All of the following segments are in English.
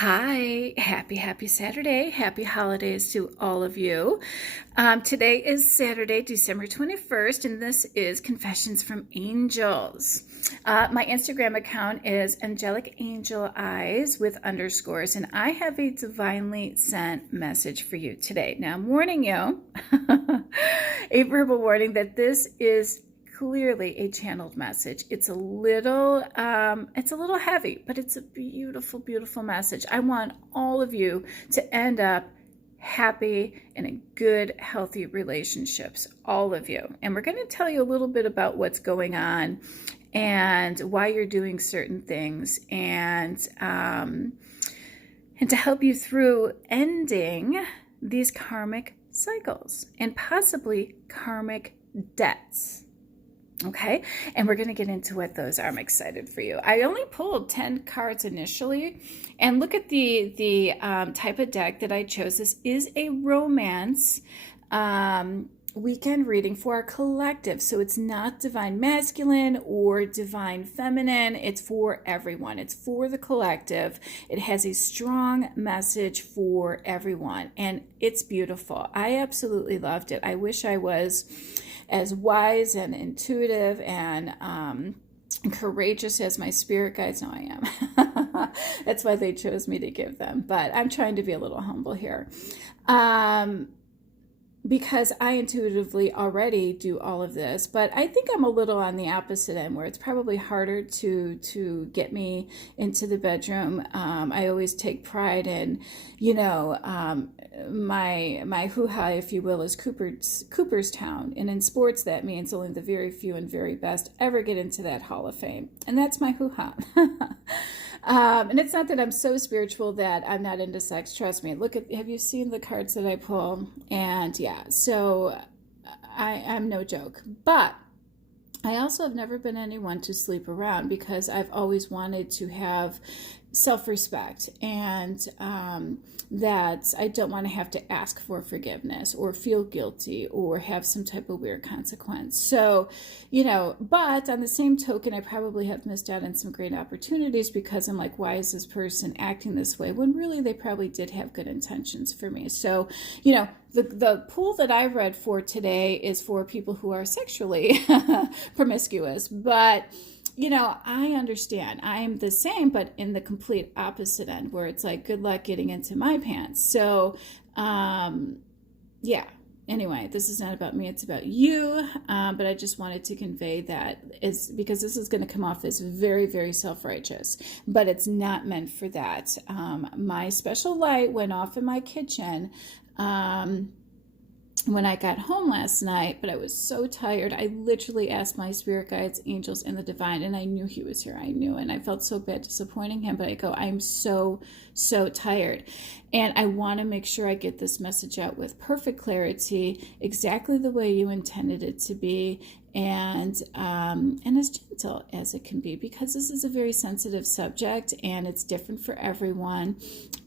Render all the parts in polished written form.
Hi, happy Saturday. Happy holidays to all of you. Today is Saturday, December 21st, and this is Confessions from Angels. My Instagram account is Angelic Angel Eyes with underscores, and I have a divinely sent message for you today. Now, I'm warning you, a verbal warning that this is clearly a channeled message. It's a little heavy, but it's a beautiful message. I want all of you to end up happy and in good, healthy relationships, all of you. And we're going to tell you a little bit about what's going on and why you're doing certain things, and to help you through ending these karmic cycles and possibly karmic debts. Okay, and we're going to get into what those are. I'm excited for you. I only pulled 10 cards initially, and look at the type of deck that I chose. This is a romance weekend reading for our collective. So it's not divine masculine or divine feminine. It's for everyone. It's for the collective. It has a strong message for everyone, and it's beautiful. I absolutely loved it. I wish I was as wise and intuitive and courageous as my spirit guides. No, I am. That's why they chose me to give them. But I'm trying to be a little humble here. Because I intuitively already do all of this, but I think I'm a little on the opposite end where it's probably harder to get me into the bedroom. I always take pride in, my hoo-ha, if you will, is Cooperstown, and in sports that means only the very few and very best ever get into that Hall of Fame, and that's my hoo-ha. And it's not that I'm so spiritual that I'm not into sex. Trust me. Have you seen the cards that I pull? And yeah, so I'm no joke. But I also have never been anyone to sleep around because I've always wanted to have self-respect, and that I don't want to have to ask for forgiveness or feel guilty or have some type of weird consequence. So, but on the same token, I probably have missed out on some great opportunities because I'm like, why is this person acting this way? When really they probably did have good intentions for me. So, the pool that I read for today is for people who are sexually promiscuous, but I understand. I'm the same, but in the complete opposite end where it's like, good luck getting into my pants. So, yeah. Anyway, this is not about me. It's about you. But I just wanted to convey that is because this is going to come off as very, very self-righteous, but it's not meant for that. My special light went off in my kitchen. When I got home last night, but I was so tired. I literally asked my spirit guides, angels, and the divine, and I knew he was here. I knew, and I felt so bad disappointing him, but I go, I'm so tired. And I want to make sure I get this message out with perfect clarity, exactly the way you intended it to be, and as gentle as it can be, because this is a very sensitive subject and it's different for everyone.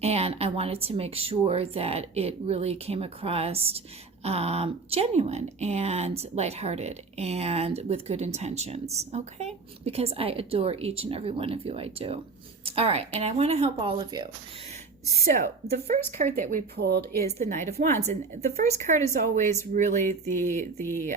And I wanted to make sure that it really came across genuine and lighthearted and with good intentions, okay? Because I adore each and every one of you, I do. All right, and I want to help all of you. So the first card that we pulled is the Knight of Wands, and the first card is always really the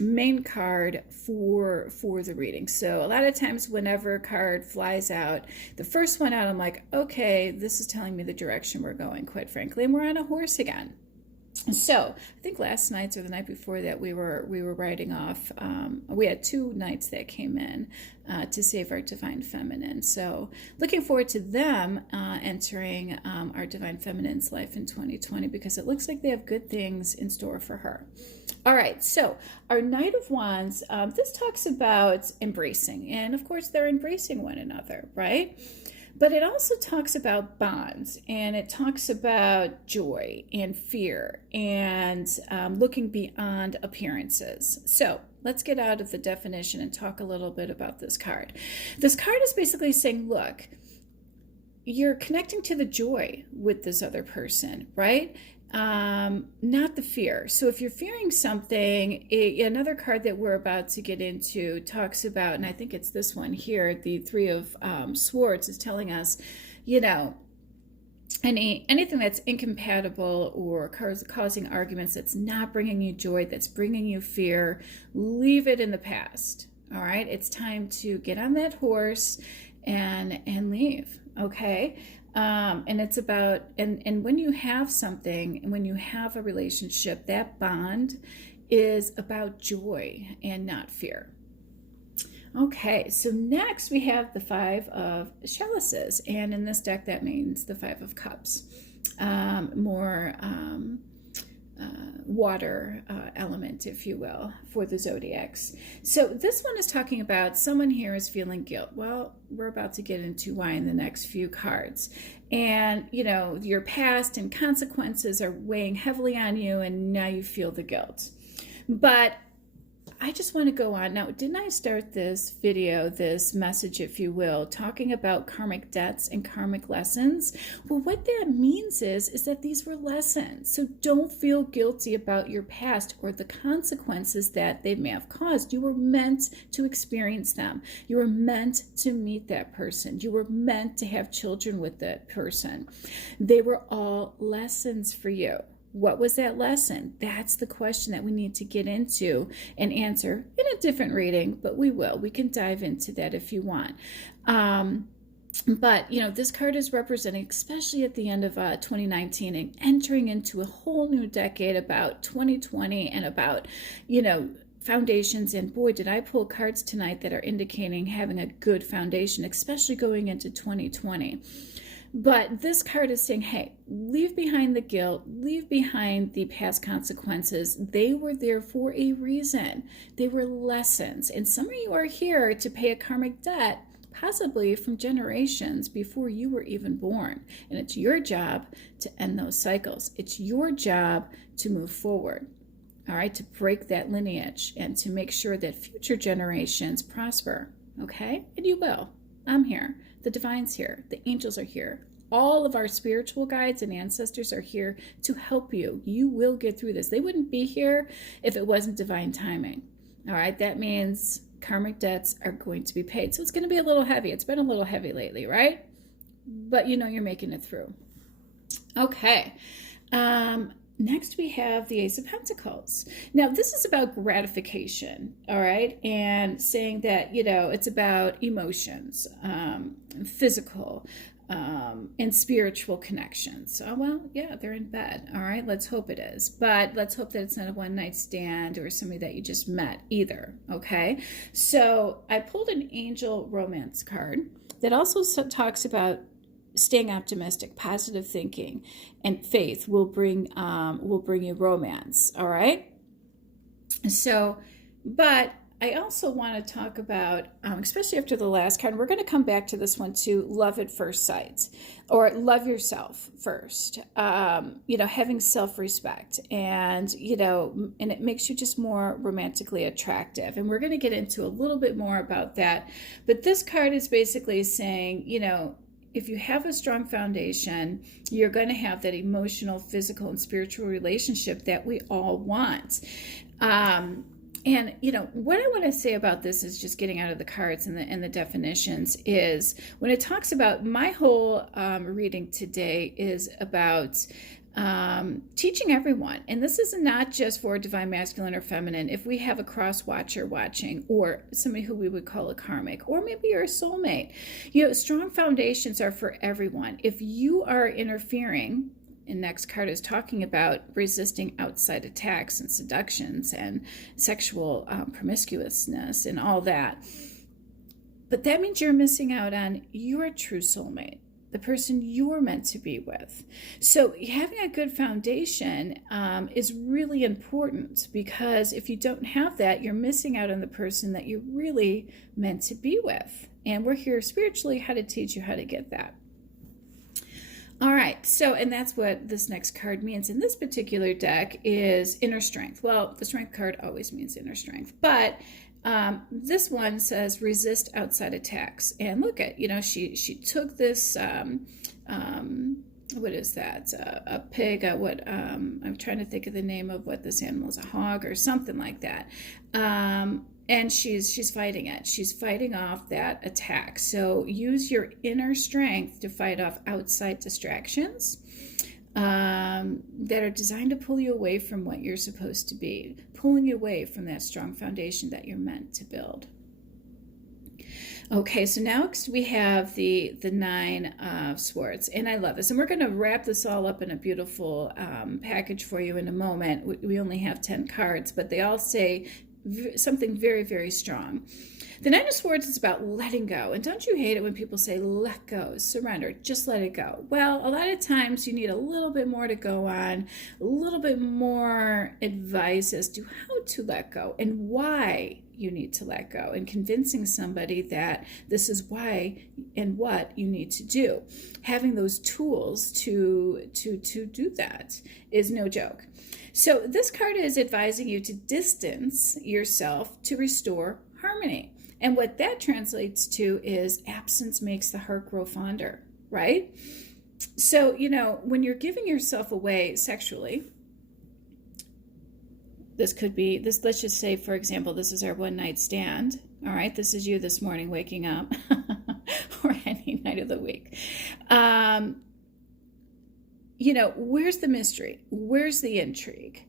main card for the reading. So a lot of times whenever a card flies out, the first one out, I'm like, okay, this is telling me the direction we're going, quite frankly, and we're on a horse again. So I think last night or the night before that we were riding off. We had two knights that came in to save our divine feminine. So looking forward to them entering our divine feminine's life in 2020 because it looks like they have good things in store for her. All right, so our Knight of Wands, this talks about embracing, and of course they're embracing one another, right? But it also talks about bonds, and it talks about joy and fear and looking beyond appearances. So let's get out of the definition and talk a little bit about this card. This card is basically saying, look, you're connecting to the joy with this other person, right? Not the fear. So if you're fearing something, another card that we're about to get into talks about, and I think it's this one here, the Three of Swords, is telling us, anything that's incompatible or causing arguments, that's not bringing you joy, that's bringing you fear, leave it in the past. All right, it's time to get on that horse and leave. Okay. And it's about, and when you have something, when you have a relationship, that bond is about joy and not fear. Okay, so next we have the Five of Chalices, and in this deck that means the Five of Cups. More water element, if you will, for the zodiacs. So this one is talking about someone here is feeling guilt. Well, we're about to get into why in the next few cards. And, you know, your past and consequences are weighing heavily on you, and now you feel the guilt. But I just want to go on. Now, didn't I start this video, this message, if you will, talking about karmic debts and karmic lessons? Well, what that means is that these were lessons. So don't feel guilty about your past or the consequences that they may have caused. You were meant to experience them. You were meant to meet that person. You were meant to have children with that person. They were all lessons for you. What was that lesson? That's the question that we need to get into and answer in a different reading, but we will. We can dive into that if you want. But, you know, this card is representing, especially at the end of 2019 and entering into a whole new decade about 2020 and about, you know, foundations. And boy, did I pull cards tonight that are indicating having a good foundation, especially going into 2020. But this card is saying, hey, leave behind the guilt, leave behind the past consequences. They were there for a reason. They were lessons. And some of you are here to pay a karmic debt, possibly from generations before you were even born. And it's your job to end those cycles. It's your job to move forward. All right, to break that lineage and to make sure that future generations prosper. Okay? And you will. I'm here. The divine's here. The angels are here. All of our spiritual guides and ancestors are here to help you. You will get through this. They wouldn't be here if it wasn't divine timing. All right, that means karmic debts are going to be paid. So it's going to be a little heavy. It's been a little heavy lately, right? But you know you're making it through. Okay. Next, we have the Ace of Pentacles. Now, this is about gratification, all right? And saying that, you know, it's about emotions, physical, and spiritual connections. Oh, well, yeah, they're in bed, all right? Let's hope it is. But let's hope that it's not a one-night stand or somebody that you just met either, okay? So I pulled an angel romance card that also talks about staying optimistic, positive thinking, and faith will bring you romance. All right. So, but I also want to talk about, especially after the last card, we're going to come back to this one too, love at first sight, or love yourself first. You know, having self-respect, and you know, and it makes you just more romantically attractive. And we're going to get into a little bit more about that. But this card is basically saying, you know, if you have a strong foundation, you're going to have that emotional, physical, and spiritual relationship that we all want. And, you know, what I want to say about this is just getting out of the cards and the definitions is when it talks about my whole reading today is about teaching everyone. And this is not just for divine masculine or feminine. If we have a cross watcher watching, or somebody who we would call a karmic, or maybe you're a soulmate, you know, strong foundations are for everyone. If you are interfering, and next card is talking about resisting outside attacks and seductions and sexual promiscuousness and all that. But that means you're missing out on your true soulmate, the person you're meant to be with. So having a good foundation is really important, because if you don't have that, you're missing out on the person that you're really meant to be with. And we're here spiritually how to teach you how to get that. All right, so, and that's what this next card means in this particular deck is inner strength. Well, the strength card always means inner strength, but this one says resist outside attacks. And look at, you know, she took this, what is that? A pig, I'm trying to think of the name of what this animal is, a hog or something like that. And she's fighting it. She's fighting off that attack. So use your inner strength to fight off outside distractions that are designed to pull you away from what you're supposed to be, pulling you away from that strong foundation that you're meant to build. Okay, so now we have the Nine of Swords, and I love this. And we're going to wrap this all up in a beautiful package for you in a moment. We only have 10 cards, but they all say something very, very strong. The Nine of Swords is about letting go. And don't you hate it when people say, let go, surrender, just let it go? Well, a lot of times you need a little bit more to go on, a little bit more advice as to how to let go and why you need to let go, and convincing somebody that this is why and what you need to do. Having those tools to do that is no joke. So this card is advising you to distance yourself to restore harmony. And what that translates to is absence makes the heart grow fonder, right? So, when you're giving yourself away sexually, this could be, let's just say, for example, this is our one night stand. All right, this is you this morning waking up or any night of the week. Where's the mystery? Where's the intrigue?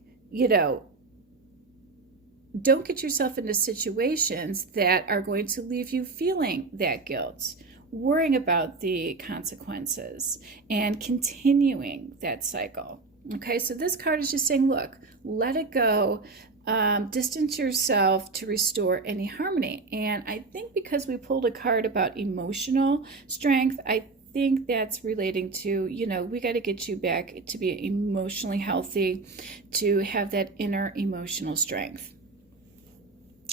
Don't get yourself into situations that are going to leave you feeling that guilt, worrying about the consequences, and continuing that cycle. Okay, so this card is just saying, look, let it go, distance yourself to restore any harmony. And I think because we pulled a card about emotional strength, I think that's relating to, we got to get you back to be emotionally healthy, to have that inner emotional strength.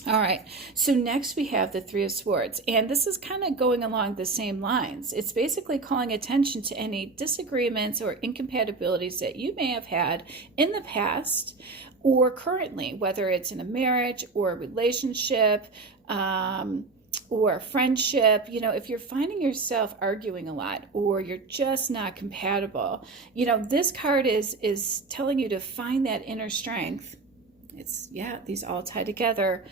All right, so next we have the Three of Swords, and this is kind of going along the same lines. It's basically calling attention to any disagreements or incompatibilities that you may have had in the past or currently, whether it's in a marriage or a relationship or a friendship. If you're finding yourself arguing a lot or you're just not compatible, this card is telling you to find that inner strength. These all tie together,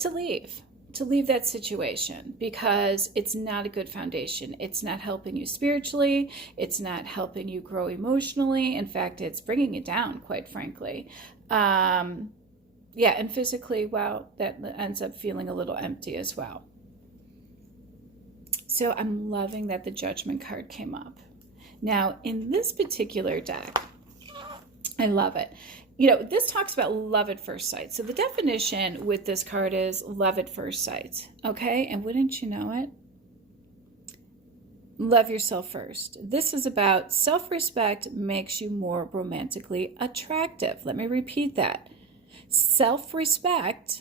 to leave that situation, because it's not a good foundation. It's not helping you spiritually. It's not helping you grow emotionally. In fact, it's bringing it down, quite frankly. And physically, that ends up feeling a little empty as well. So I'm loving that the Judgment card came up. Now, in this particular deck, I love it. This talks about love at first sight. So the definition with this card is love at first sight. Okay? And wouldn't you know it? Love yourself first. This is about self-respect makes you more romantically attractive. Let me repeat that. Self-respect,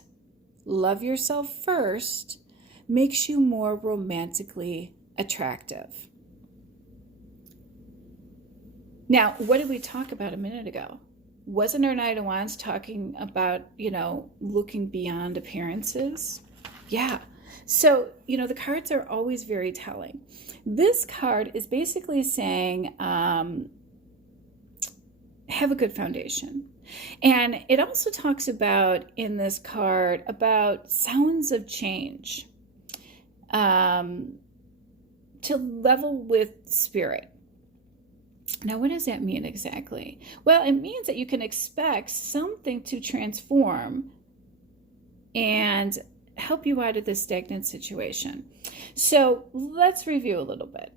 love yourself first, makes you more romantically attractive. Now, what did we talk about a minute ago? Wasn't our Knight of Wands talking about, looking beyond appearances? Yeah. So, the cards are always very telling. This card is basically saying, have a good foundation. And it also talks about, in this card, about sounds of change, to level with spirit. Now, what does that mean exactly? Well, it means that you can expect something to transform and help you out of this stagnant situation. So let's review a little bit.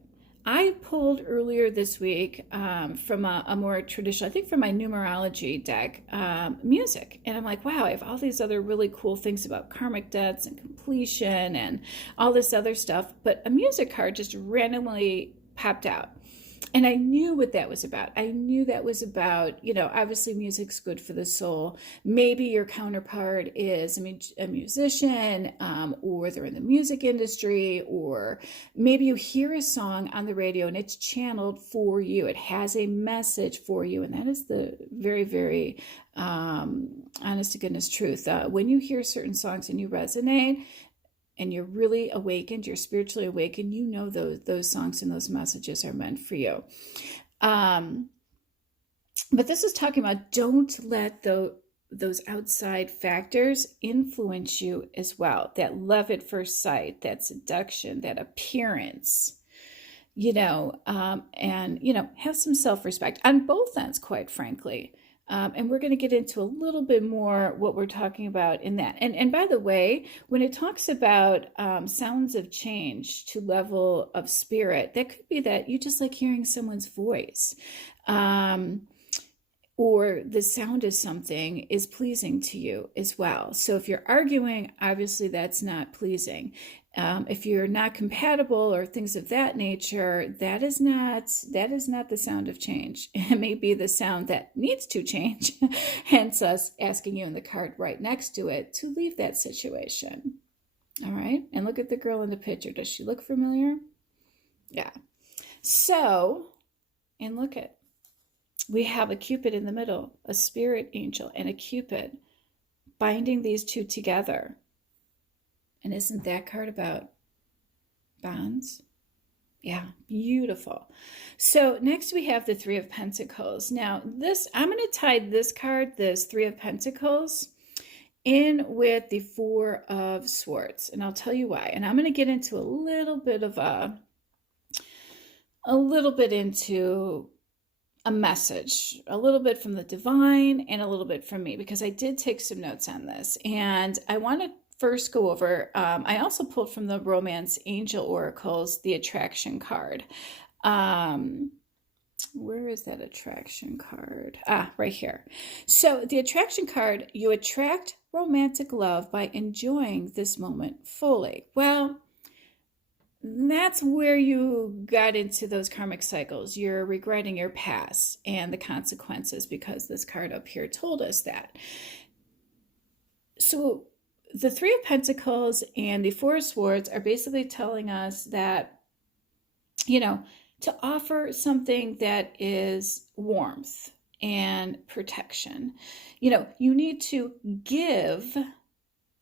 I pulled earlier this week from a more traditional, I think from my numerology deck, music. And I'm like, wow, I have all these other really cool things about karmic debts and completion and all this other stuff. But a music card just randomly popped out. And I knew what that was about. I knew that was about, obviously music's good for the soul. Maybe your counterpart is a musician, or they're in the music industry, or maybe you hear a song on the radio and it's channeled for you. It has a message for you. And that is the very, very honest to goodness truth. When you hear certain songs and you resonate, and you're really awakened, you're spiritually awakened, those songs and those messages are meant for you. But this is talking about don't let those outside factors influence you as well. That love at first sight, that seduction, that appearance, and, have some self-respect on both ends, quite frankly. And we're going to get into a little bit more what we're talking about in that. And by the way, when it talks about sounds of change to level of spirit, that could be that you just like hearing someone's voice. Or the sound of something is pleasing to you as well. So if you're arguing, obviously that's not pleasing. If you're not compatible or things of that nature, that is not the sound of change. It may be the sound that needs to change, hence us asking you in the card right next to it to leave that situation. All right, and look at the girl in the picture. Does she look familiar? Yeah. So, and look at, we have a Cupid in the middle, a spirit angel and a Cupid binding these two together. And isn't that card about bonds? Yeah, beautiful. So next we have the Three of Pentacles. Now this, I'm going to tie this card, this Three of Pentacles, in with the Four of Swords. And I'll tell you why. And I'm going to get into a little bit into a message, a little bit from the divine and a little bit from me, because I did take some notes on this. And I want to first go over, I also pulled from the Romance Angel Oracles, the attraction card. Where is that attraction card? Right here. So the attraction card, you attract romantic love by enjoying this moment fully. Well, that's where you got into those karmic cycles. You're regretting your past and the consequences, because this card up here told us that. So the Three of Pentacles and the Four of Swords are basically telling us that, to offer something that is warmth and protection. You need to give,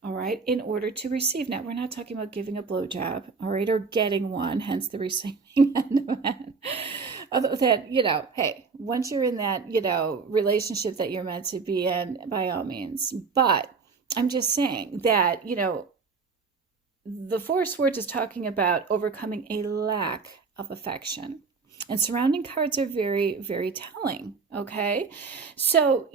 all right, in order to receive. Now, we're not talking about giving a blowjob, all right, or getting one, hence the receiving end of it. Although that, hey, once you're in that, relationship that you're meant to be in, by all means. But I'm just saying that, the Four of Swords is talking about overcoming a lack of affection. And surrounding cards are very, very telling, okay? So,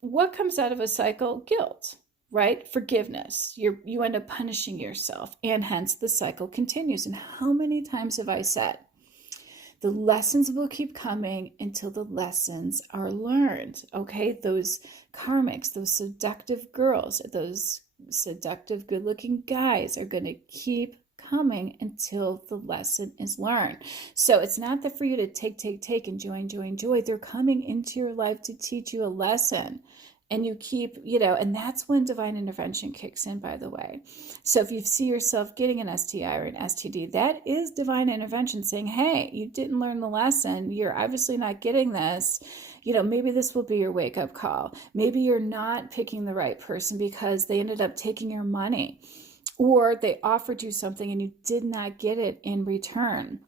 what comes out of a cycle? Guilt, right? Forgiveness. You end up punishing yourself, and hence the cycle continues. And how many times have I said, the lessons will keep coming until the lessons are learned, okay? Those karmics, those seductive girls, those seductive good-looking guys are going to keep coming until the lesson is learned. So it's not that for you to take, enjoy. They're coming into your life to teach you a lesson. And you keep, and that's when divine intervention kicks in, by the way. So if you see yourself getting an STI or an STD, that is divine intervention saying, hey, you didn't learn the lesson. You're obviously not getting this. Maybe this will be your wake-up call. Maybe you're not picking the right person because they ended up taking your money, or they offered you something and you did not get it in return.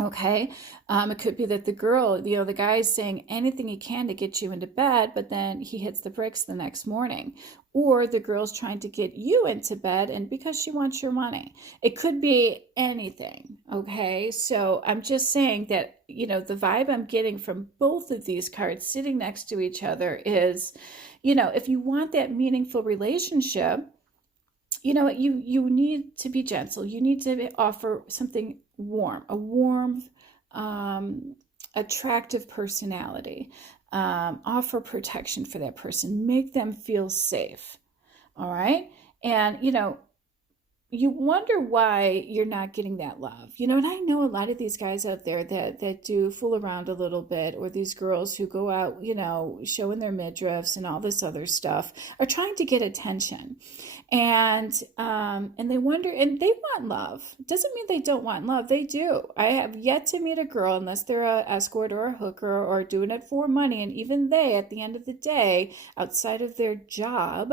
Okay. It could be that the girl, the guy is saying anything he can to get you into bed, but then he hits the bricks the next morning. Or the girl's trying to get you into bed, and because she wants your money. It could be anything. Okay. So I'm just saying that, the vibe I'm getting from both of these cards sitting next to each other is, if you want that meaningful relationship, you need to be gentle. You need to offer something warm, a warm, attractive personality. Offer protection for that person. Make them feel safe. All right. And, you wonder why you're not getting that love. And I know a lot of these guys out there that do fool around a little bit, or these girls who go out, showing their midriffs and all this other stuff, are trying to get attention. And they wonder, and they want love. Doesn't mean they don't want love. They do. I have yet to meet a girl, unless they're a escort or a hooker or doing it for money. And even they, at the end of the day, outside of their job,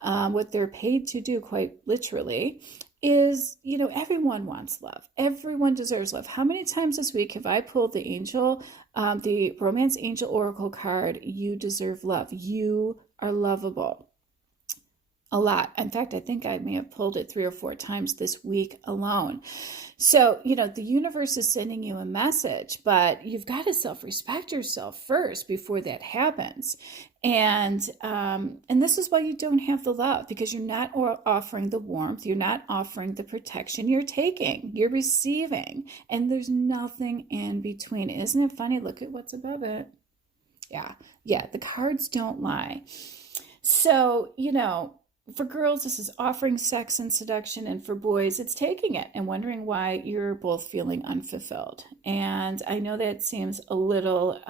what they're paid to do, quite literally, is, everyone wants love. Everyone deserves love. How many times this week have I pulled the Romance Angel Oracle card? You deserve love. You are lovable. A lot. In fact, I think I may have pulled it 3 or 4 times this week alone. So, the universe is sending you a message, but you've got to self-respect yourself first before that happens. And this is why you don't have the love, because you're not offering the warmth, you're not offering the protection, you're taking, you're receiving, and there's nothing in between. Isn't it funny? Look at what's above it. Yeah, the cards don't lie. So, for girls, this is offering sex and seduction, and for boys, it's taking it and wondering why you're both feeling unfulfilled. And I know that seems a little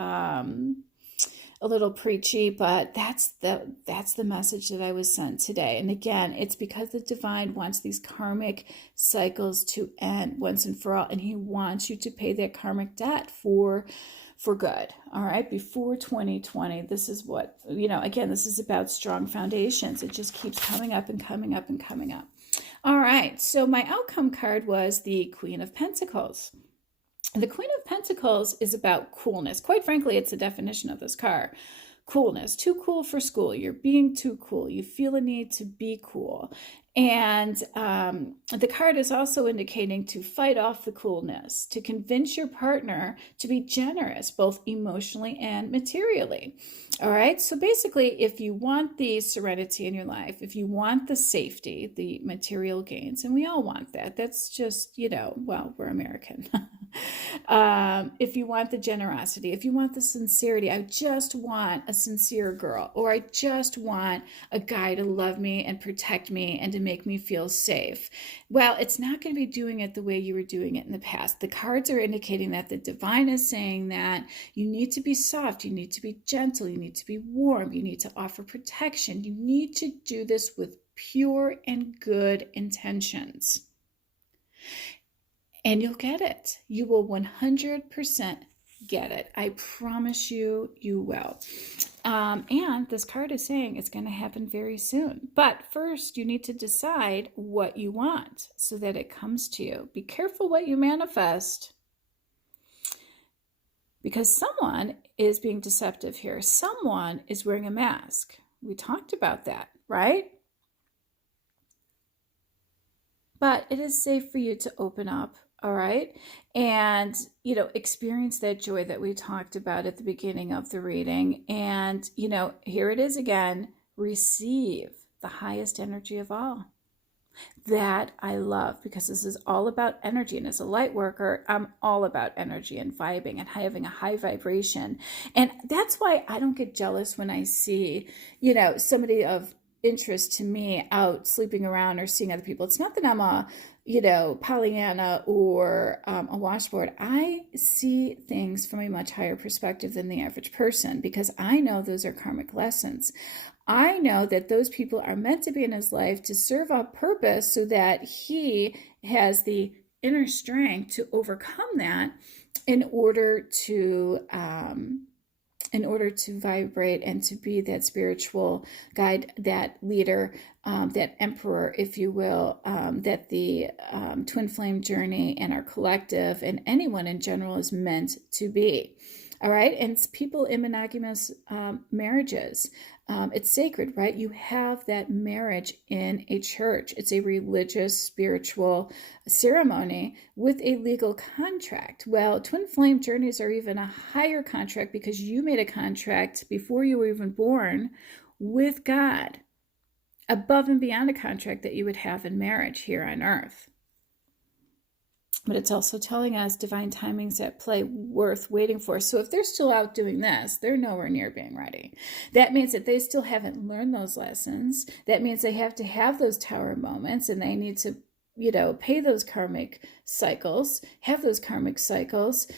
preachy, but that's the message that I was sent today. And again, it's because the divine wants these karmic cycles to end once and for all, and he wants you to pay that karmic debt for good. All right. Before 2020, this is what, again, this is about strong foundations. It just keeps coming up and coming up and coming up. All right. So my outcome card was the Queen of Pentacles. The Queen of Pentacles is about coolness. Quite frankly, it's the definition of this card. Coolness. Too cool for school. You're being too cool. You feel a need to be cool. And the card is also indicating to fight off the coolness, to convince your partner to be generous, both emotionally and materially. All right. So basically, if you want the serenity in your life, if you want the safety, the material gains, and we all want that, that's just, well, we're American. If you want the generosity, if you want the sincerity, I just want a sincere girl, or I just want a guy to love me and protect me and to make me feel safe. Well, it's not going to be doing it the way you were doing it in the past. The cards are indicating that the divine is saying that you need to be soft, you need to be gentle, you need to be warm, you need to offer protection. You need to do this with pure and good intentions. And you'll get it. You will 100% get it. I promise you, you will. And this card is saying it's going to happen very soon. But first, you need to decide what you want so that it comes to you. Be careful what you manifest, because someone is being deceptive here. Someone is wearing a mask. We talked about that, right? But it is safe for you to open up. All right. And, experience that joy that we talked about at the beginning of the reading. And, here it is again, receive the highest energy of all. That I love, because this is all about energy. And as a light worker, I'm all about energy and vibing and having a high vibration. And that's why I don't get jealous when I see, somebody of interest to me out sleeping around or seeing other people. It's not that I'm a Pollyanna or a washboard. I see things from a much higher perspective than the average person, because I know those are karmic lessons. I know that those people are meant to be in his life to serve a purpose so that he has the inner strength to overcome that in order to vibrate and to be that spiritual guide, that leader, that emperor, if you will, that the twin flame journey and our collective and anyone in general is meant to be. All right. And it's people in monogamous marriages. It's sacred, right? You have that marriage in a church. It's a religious, spiritual ceremony with a legal contract. Well, twin flame journeys are even a higher contract, because you made a contract before you were even born with God, above and beyond a contract that you would have in marriage here on earth. But it's also telling us divine timing's at play, worth waiting for. So if they're still out doing this, they're nowhere near being ready. That means that they still haven't learned those lessons. That means they have to have those tower moments, and they need to, pay those karmic cycles, have those karmic cycles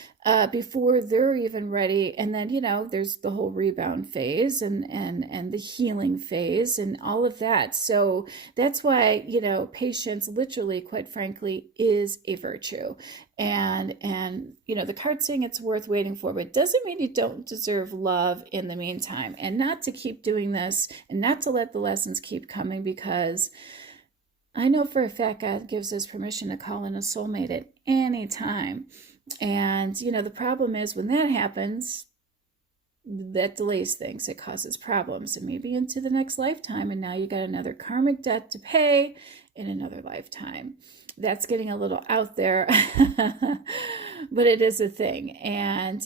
before they're even ready. And then, there's the whole rebound phase and the healing phase and all of that. So that's why, patience literally, quite frankly, is a virtue. And the card's saying it's worth waiting for, but it doesn't mean you don't deserve love in the meantime, and not to keep doing this and not to let the lessons keep coming, because I know for a fact God gives us permission to call in a soulmate at any time. And, the problem is when that happens, that delays things, it causes problems, and maybe into the next lifetime, and now you got another karmic debt to pay in another lifetime. That's getting a little out there, but it is a thing, and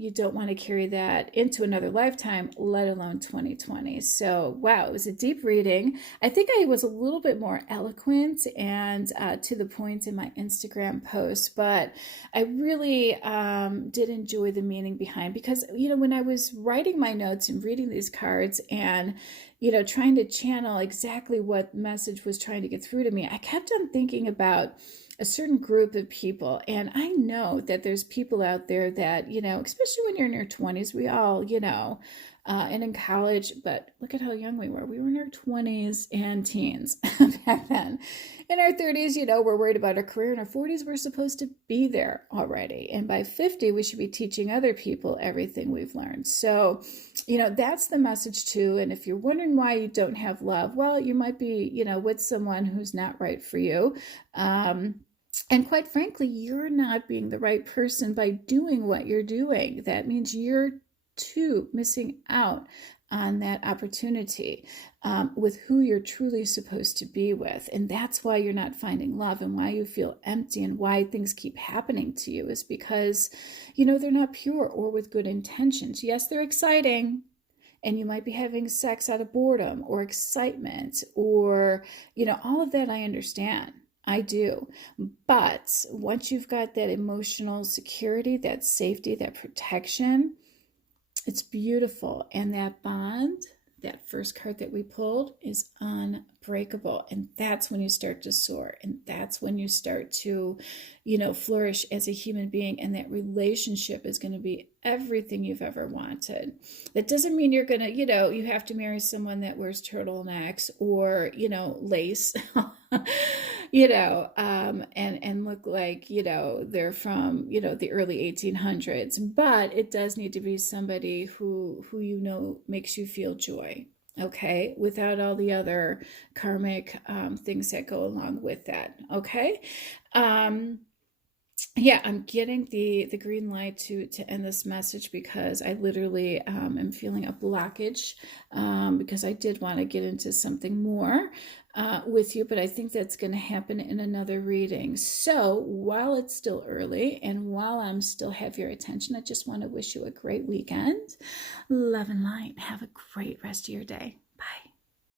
you don't want to carry that into another lifetime, let alone 2020. So wow, it was a deep reading. I think I was a little bit more eloquent and to the point in my Instagram post, but I really did enjoy the meaning behind, because when I was writing my notes and reading these cards and trying to channel exactly what message was trying to get through to me, I kept on thinking about a certain group of people. And I know that there's people out there that, especially when you're in your 20s, we all, and in college, but look at how young we were. We were in our 20s and teens back then. In our 30s, we're worried about our career. In our 40s, we're supposed to be there already. And by 50, we should be teaching other people everything we've learned. So, that's the message too. And if you're wondering why you don't have love, well, you might be, with someone who's not right for you. And quite frankly, you're not being the right person by doing what you're doing. That means you're too missing out on that opportunity with who you're truly supposed to be with. And that's why you're not finding love, and why you feel empty, and why things keep happening to you is because, they're not pure or with good intentions. Yes, they're exciting. And you might be having sex out of boredom or excitement or, all of that I understand. I do. But once you've got that emotional security, that safety, that protection, it's beautiful. And that bond, that first card that we pulled, is unbreakable. And that's when you start to soar. And that's when you start to, flourish as a human being. And that relationship is going to be everything you've ever wanted. That doesn't mean you're going to, you have to marry someone that wears turtlenecks or, lace. And look like, they're from, the early 1800s, but it does need to be somebody who makes you feel joy. Okay. Without all the other karmic, things that go along with that. Okay. Yeah, I'm getting the green light to end this message, because I literally am feeling a blockage, because I did want to get into something more with you, but I think that's going to happen in another reading. So while it's still early and while I'm still have your attention, I just want to wish you a great weekend. Love and light. Have a great rest of your day.